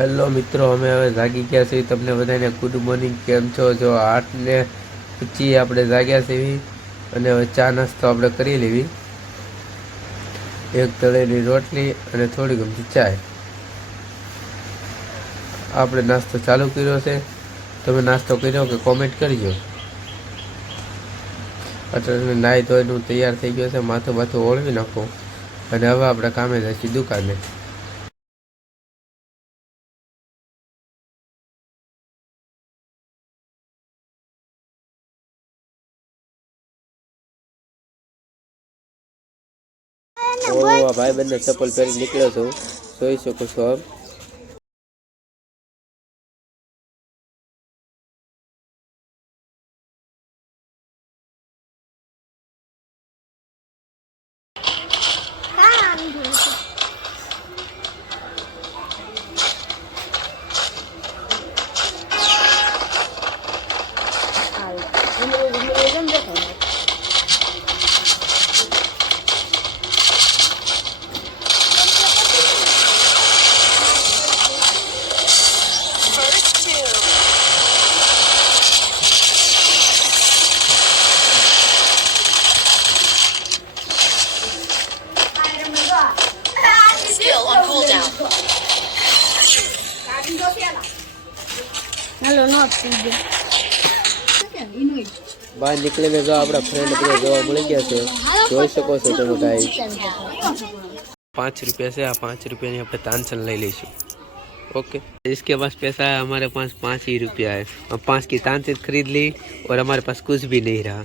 Hello મિત્રો, અમે હવે જાગી ગયા છીએ. તમને બધાને ગુડ મોર્નિંગ. કેમ છો? જો 8:25 આપણે જાગ્યા છીએ અને હવે ચા નાસ્તો આપણે કરી લેવી. એક તળેલી રોટલી અને થોડી ગમતી ચાય. આપણે નાસ્તો ચાલુ કર્યો છે. તમે નાસ્તો કર્યો કે કોમેન્ટ કરજો. અત્યારે નાહી ધોઈને હું તૈયાર થઈ ગયો છે. માથું બાથું ઓળવી નાખો અને હવે આપણે કામે જઈશું દુકાને. ભાઈ બંને ચપ્પલ પહેરી નીકળ્યો છું, જોઈ શકો છો. બહાર નીકળીને જો આપણા ફ્રેન્ડ બધા જોવા મળી ગયા છે, જોઈ શકો છો તમે. ગાઈસ 5 रुपया से 5 रुपया ની આપણે તાનસન લઈ લઈશું. ओके, इसके पास पैसा है, हमारे पास 5 ही रुपया है. हम 5 की तानसेन खरीद ली और हमारे पास कुछ भी नहीं रहा.